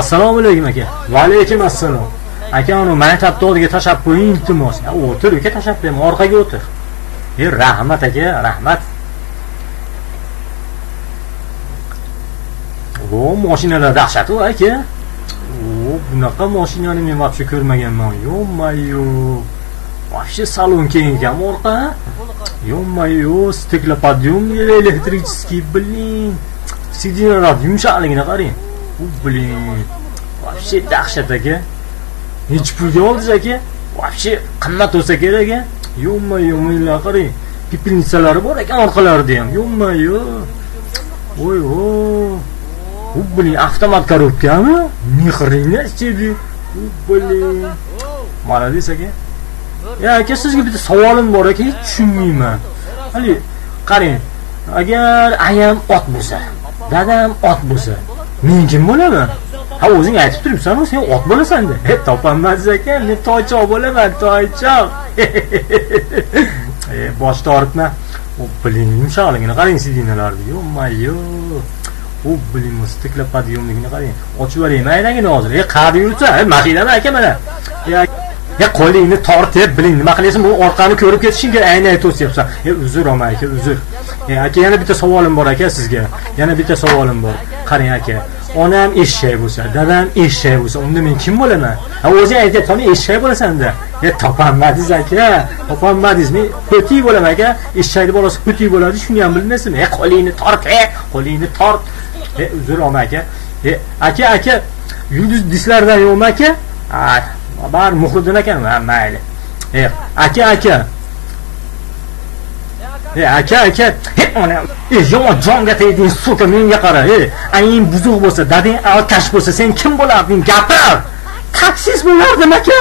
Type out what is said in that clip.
Assalomu alaykum aka. Va alaykum assalom. Aka, uni meni tapda oldiga tashab qo'ying iltimos. O'tir, aka, tashab qo'ying, orqaga o'tir. Rahmat aka, rahmat. O, mashinalar dahshat aka. O, bunaqa mashinani men vaqtcha ko'rmaganman. Yo-mayo. Вообще salon keng ekan orqa. Yo-mayo, stiklopodium elektrichеский, блин. Sidinalar yumshoqligini qarang. Блин. Вообще dahshat aka. Nechi pulga oldingiz aka? Вообще qimmat bo'lsa kerak aka. Yo-mayo, menlar qarang. Pipilnitsalari bor ekan orqalarida ham. Yo-mayo. Voy, o. Блин, avtomat korobkami? Mehringni ichidi. Блин. Молодец aka. Ya aka, sizga bitta savolim bor aka, hech tushunmayman. Hali qarang, agar ayam ot bo'lsa, dadam ot bo'lsa, men kim bo'laman? Ha, o'zing aytib turibsan-ku, sen ot bo'lasan-da. Topolmasiz ekan, men toychoq bo'laman, toychoq. Boshda ortma. Блин, yumshoqligini qarang sidinalarni. Yo-mayo. Блин, stiklopodiumligini qarang. Ochib yuboraymi maydagina hozir? Qari yursa, mashinami aka mana? Ya qo'lingni tortib, blin, nima qilaysan? Bu orqani ko'rib ketishing kerak, aynan to'syapsan. Uzr omay aka, uzr. Aka, yana bitta savolim bor aka sizga. Yana bitta savolim bor. Qarang aka, onam eshak bo'lsa, dadam eshak bo'lsa, unda men kim bo'laman? O'zing aytyapsan, eshak bo'lasan-da. Topolmadingiz aka. Topolmadingiz. Men xo'tiy bo'laman aka. Eshakning bolasi xo'tiy bo'ladi, shuni ham bilmaysizmi? Qo'lingni tort, qo'lingni tort. Uzr omay aka. Aka, yulduz dislardan yo'qmi aka? Bar Muhriddin ekan, mayli. Aka. Aka. Ona, yomon jonga tegding, suka menga qara. Aying buzuq bo'lsa, dading alkash bo'lsa, sen kim bo'larding? Gapir. Taksist bo'lardim aka.